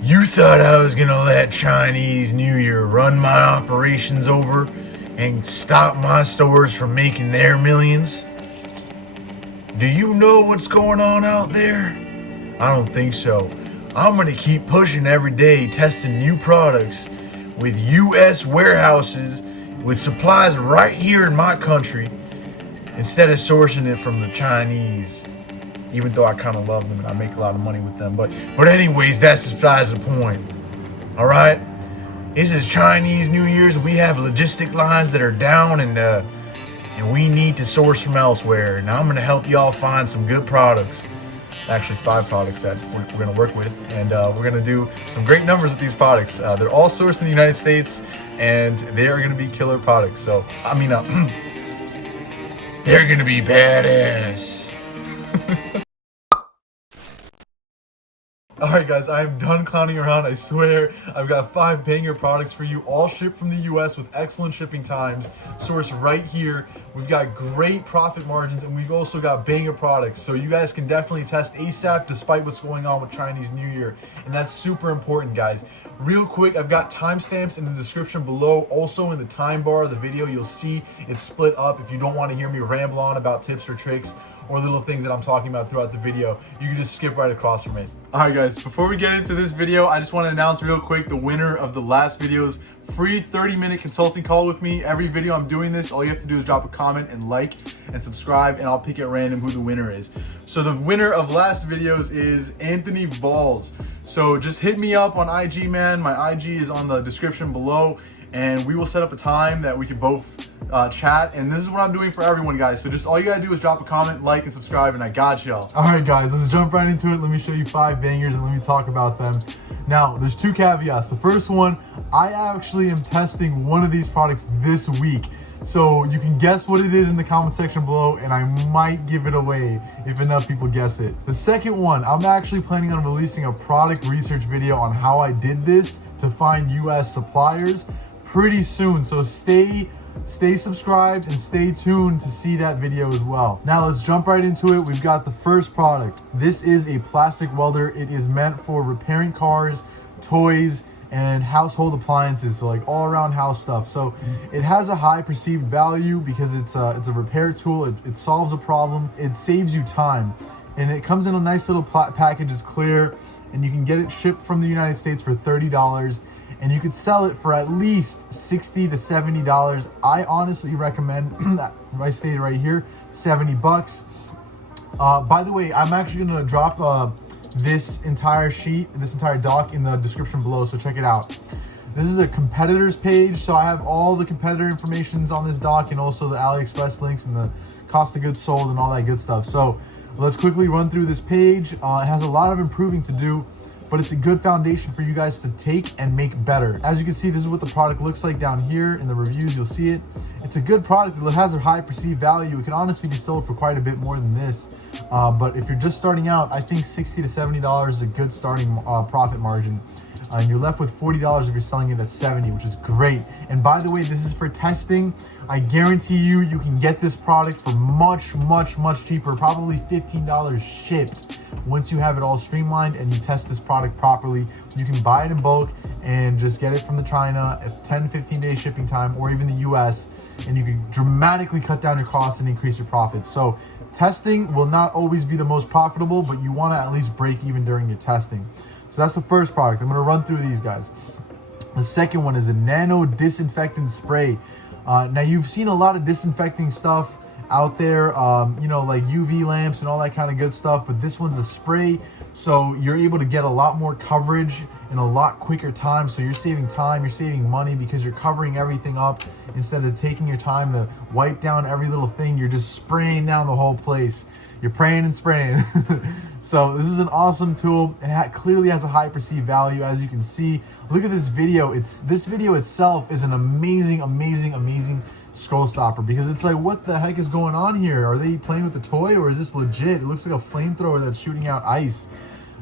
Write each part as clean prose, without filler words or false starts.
You thought I was gonna let Chinese New Year run my operations over and stop my stores from making their millions? Do you know what's going on out there? I don't think so. I'm gonna keep pushing every day, testing new products with US warehouses with supplies right here in my country instead of sourcing it from the Chinese. Even though I kind of love them and I make a lot of money with them. But anyways, that's besides the point. All right? This is Chinese New Year's. We have logistic lines that are down and we need to source from elsewhere. Now I'm going to help y'all find some good products. Actually, 5 products that we're going to work with. And we're going to do some great numbers with these products. They're all sourced in the United States and they are going to be killer products. So, I mean, they're going to be badass. Alright guys, I am done clowning around, I swear. I've got 5 banger products for you, all shipped from the US with excellent shipping times, sourced right here. We've got great profit margins and we've also got banger products. So you guys can definitely test ASAP despite what's going on with Chinese New Year. And that's super important, guys. Real quick, I've got timestamps in the description below. Also in the time bar of the video, you'll see it's split up. If you don't want to hear me ramble on about tips or tricks or little things that I'm talking about throughout the video, you can just skip right across from it. Alright guys, before we get into this video, I just want to announce real quick the winner of the last video's free 30-minute consulting call with me. Every video I'm doing this, all you have to do is drop a comment and like and subscribe and I'll pick at random who the winner is. So the winner of last videos is Anthony Valls. So just hit me up on IG, man. My IG is on the description below and we will set up a time that we can both chat. And this is what I'm doing for everyone, guys. So just all you gotta do is drop a comment, like, and subscribe, and I got y'all. All right, guys, let's jump right into it. Let me show you 5 bangers and let me talk about them. Now, there's 2 caveats. The first one, I actually am testing one of these products this week. So you can guess what it is in the comment section below and I might give it away if enough people guess it. The second one, I'm actually planning on releasing a product research video on how I did this to find US suppliers pretty soon. So stay subscribed and stay tuned to see that video as well. Now let's jump right into it. We've got the first product. This is a plastic welder. It is meant for repairing cars, toys, and household appliances, so like all around house stuff. So it has a high perceived value because it's a repair tool. It solves a problem. It saves you time. And it comes in a nice little package. It's clear and you can get it shipped from the United States for $30. And you could sell it for at least $60 to $70. I honestly recommend, I stated right here, $70. By the way, I'm actually gonna drop this entire doc in the description below, so check it out. This is a competitors page, so I have all the competitor informations on this doc and also the AliExpress links and the cost of goods sold and all that good stuff. So let's quickly run through this page. It has a lot of improving to do, but it's a good foundation for you guys to take and make better. As you can see, this is what the product looks like down here in the reviews. You'll see it. It's a good product. It has a high perceived value. It can honestly be sold for quite a bit more than this. But if you're just starting out, I think $60 to $70 is a good starting profit margin. And you're left with $40 if you're selling it at $70, which is great. And by the way, this is for testing. I guarantee you can get this product for much, much, much cheaper, probably $15 shipped. Once you have it all streamlined and you test this product properly, you can buy it in bulk and just get it from the China at 10, 15 day shipping time, or even the US, and you can dramatically cut down your costs and increase your profits. So testing will not always be the most profitable, but you want to at least break even during your testing. So that's the first product. I'm going to run through these guys. The second one is a nano disinfectant spray. Now you've seen a lot of disinfecting stuff out there, you know, like UV lamps and all that kind of good stuff, but this one's a spray, so you're able to get a lot more coverage in a lot quicker time. So you're saving time, you're saving money because you're covering everything up instead of taking your time to wipe down every little thing. You're just spraying down the whole place. You're praying and spraying. So this is an awesome tool. It clearly has a high perceived value, as you can see. Look at this video. This video itself is an amazing, amazing, amazing scroll stopper, because it's like, what the heck is going on here? Are they playing with a toy or is this legit? It looks like a flamethrower that's shooting out ice.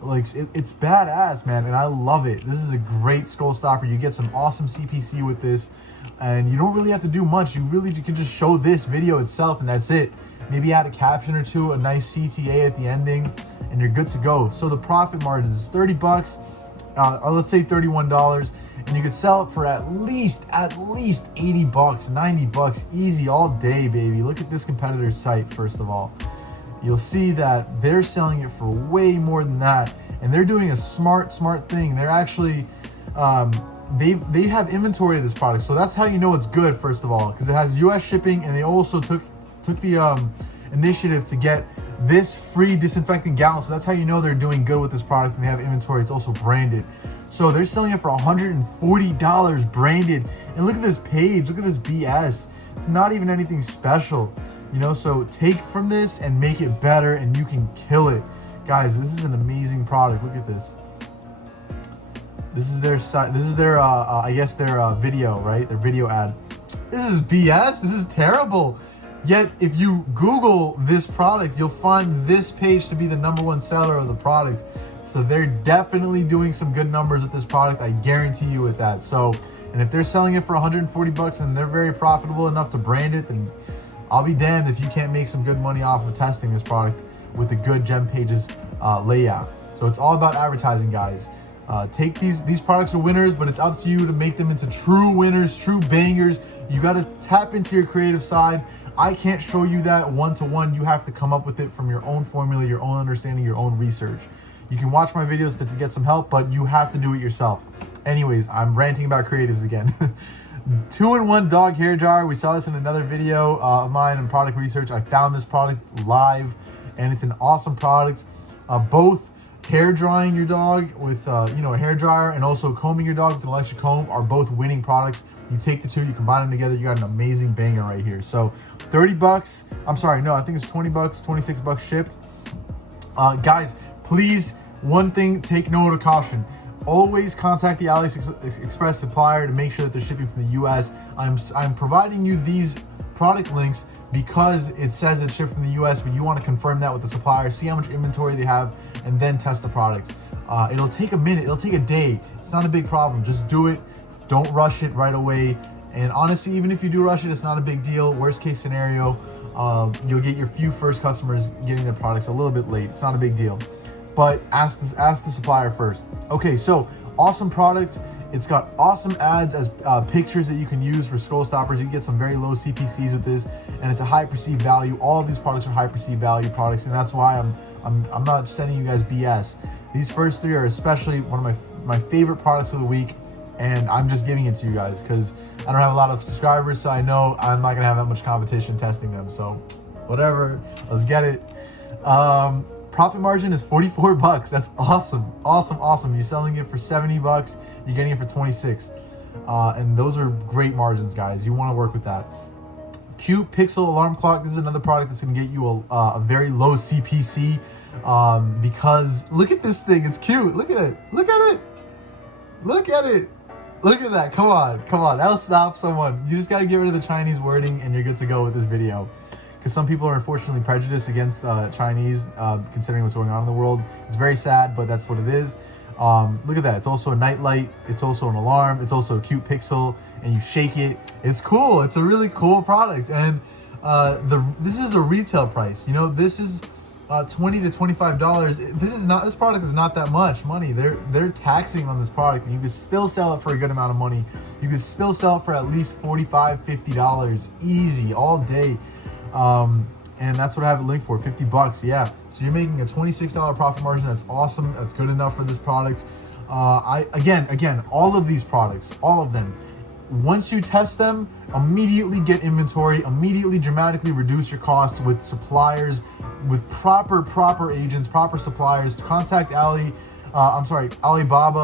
Like, it's badass, man, and I love it. This is a great scroll stopper. You get some awesome CPC with this, and you don't really have to do much. You can just show this video itself, and that's it. Maybe add a caption or two, a nice CTA at the ending, and you're good to go. So the profit margin is $30. let's say $31, and you could sell it for at least $80, 90 bucks, easy all day, baby. Look at this competitor's site. First of all, you'll see that they're selling it for way more than that, and they're doing a smart thing. They're actually they have inventory of this product, so that's how you know it's good, first of all, because it has US shipping, and they also took the initiative to get this free disinfecting gallon. So that's how you know they're doing good with this product, and they have inventory. It's also branded, so they're selling it for $140 branded. And look at this page, look at this BS. It's not even anything special, you know. So take from this and make it better, and you can kill it, guys. This is an amazing product. Look at this. This is their site. This is their I guess their video, right? Their video ad. This is BS. This is terrible. Yet, if you Google this product, you'll find this page to be the #1 seller of the product. So they're definitely doing some good numbers with this product. I guarantee you with that. So, and if they're selling it for $140 and they're very profitable enough to brand it, then I'll be damned if you can't make some good money off of testing this product with a good Gem Pages layout. So it's all about advertising, guys. Take these products are winners, but it's up to you to make them into true winners, true bangers. You got to tap into your creative side. I can't show you that one-to-one. You have to come up with it from your own formula, your own understanding, your own research. You can watch my videos to get some help, but you have to do it yourself. Anyways, I'm ranting about creatives again. 2-in-1 dog hair dryer. We saw this in another video of mine in product research. I found this product live, and it's an awesome product. Both hair drying your dog with a hair dryer, and also combing your dog with an electric comb are both winning products. You take the two, you combine them together, you got an amazing banger right here. So $30, I'm sorry, no, I think it's $20, $26 shipped. Guys, please, one thing, take note of caution. Always contact the AliExpress supplier to make sure that they're shipping from the US. I'm providing you these product links because it says it's shipped from the US, but you want to confirm that with the supplier, see how much inventory they have, and then test the products. It'll take a minute, it'll take a day. It's not a big problem. Just do it. Don't rush it right away. And honestly, even if you do rush it, it's not a big deal. Worst case scenario, you'll get your few first customers getting their products a little bit late. It's not a big deal. But ask the supplier first. Okay, so awesome product. It's got awesome ads as pictures that you can use for scroll stoppers. You can get some very low CPCs with this, and it's a high perceived value. All of these products are high perceived value products, and that's why I'm not sending you guys BS. These first three are especially one of my favorite products of the week, and I'm just giving it to you guys because I don't have a lot of subscribers, so I know I'm not gonna have that much competition testing them. So whatever, let's get it. Profit margin is $44. That's awesome, awesome, awesome. You're selling it for $70, you're getting it for 26, and those are great margins, guys. You want to work with that. Cute Pixel alarm clock. This is another product that's going to get you a very low CPC, because look at this thing. It's cute. Look at it. Look at it. Look at it. Look at that. Come on. That'll stop someone. You just got to get rid of the Chinese wording, and you're good to go with this video. Because some people are unfortunately prejudiced against Chinese, considering what's going on in the world. It's very sad, but that's what it is. Look at that. It's also a night light. It's also an alarm. It's also a cute pixel, and you shake it. It's cool. It's a really cool product. And this is a retail price. You know, this is $20 to $25. This product is not that much money. They're taxing on this product, and you can still sell it for a good amount of money. You can still sell it for at least $45, $50 easy all day. And that's what I have it linked for, $50. Yeah, so you're making a $26 profit margin. That's awesome. That's good enough for this product. Again, all of these products, all of them, once you test them, immediately get inventory, immediately dramatically reduce your costs with suppliers, with proper agents, proper suppliers. Contact Alibaba,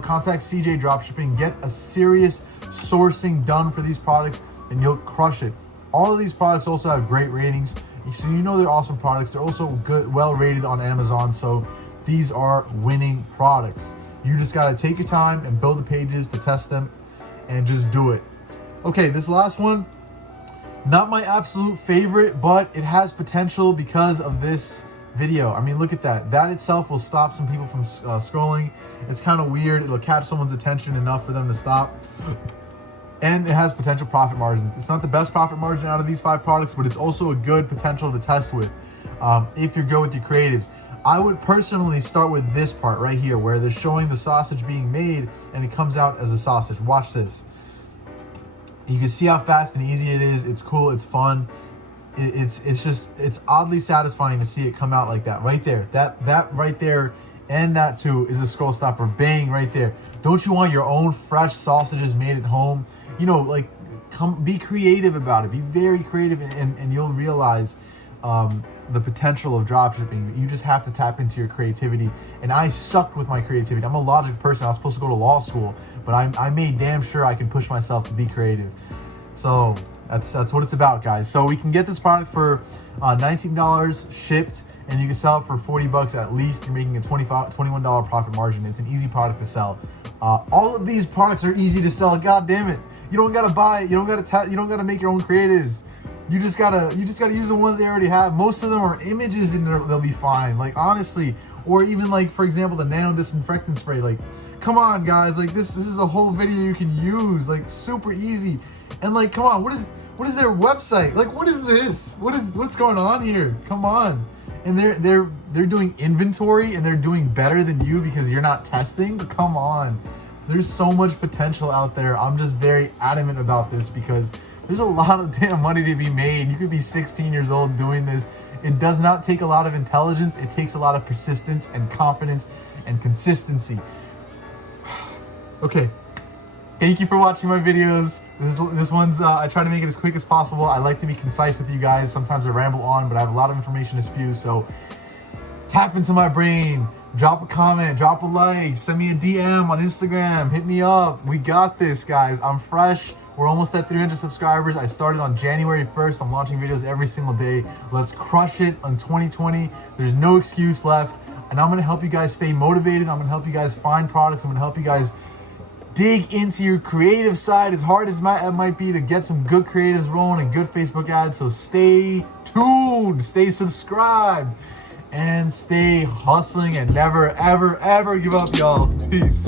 contact CJ Dropshipping, get a serious sourcing done for these products, and you'll crush it. All of these products also have great ratings, so you know they're awesome products. They're also good, well rated on Amazon, so these are winning products. You just gotta take your time and build the pages to test them, and just do it. Okay, this last one, not my absolute favorite, but it has potential because of this video. I mean, look at that. That itself will stop some people from scrolling. It's kind of weird. It'll catch someone's attention enough for them to stop. and it has potential profit margins. It's not the best profit margin out of these 5 products, but it's also a good potential to test with if you're good with your creatives. I would personally start with this part right here where they're showing the sausage being made and it comes out as a sausage. Watch this. You can see how fast and easy it is. It's cool, it's fun. It's oddly satisfying to see it come out like that right there. That right there and that too is a scroll stopper. Bang, right there. Don't you want your own fresh sausages made at home? You know, like, be creative about it. Be very creative, and you'll realize the potential of dropshipping. You just have to tap into your creativity. And I sucked with my creativity. I'm a logic person. I was supposed to go to law school, but I made damn sure I can push myself to be creative. So that's what it's about, guys. So we can get this product for $19 shipped, and you can sell it for $40 at least. You're making a $21 profit margin. It's an easy product to sell. All of these products are easy to sell. God damn it! You don't gotta buy it. You don't gotta make your own creatives. You just gotta use the ones they already have. Most of them are images, and they'll be fine. Like, honestly, or even like, for example, the nano disinfectant spray. Like, come on, guys. Like, this is a whole video you can use. Like, super easy. And like, come on, what is their website? Like, what is this? What's going on here? Come on. And they're doing inventory, and they're doing better than you because you're not testing. Come on. There's so much potential out there. I'm just very adamant about this because there's a lot of damn money to be made. You could be 16 years old doing this. It does not take a lot of intelligence. It takes a lot of persistence and confidence and consistency. Okay. Thank you for watching my videos. This one's, I try to make it as quick as possible. I like to be concise with you guys. Sometimes I ramble on, but I have a lot of information to spew. So tap into my brain. Drop a comment, drop a like, send me a DM on Instagram, hit me up. We got this, guys. I'm fresh. We're almost at 300 subscribers. I started on January 1st. I'm launching videos every single day. Let's crush it on 2020. There's no excuse left. And I'm gonna help you guys stay motivated. I'm gonna help you guys find products. I'm gonna help you guys dig into your creative side, as hard as it might be, to get some good creatives rolling and good Facebook ads. So stay tuned, stay subscribed, and stay hustling, and never, ever, ever give up, y'all. Peace.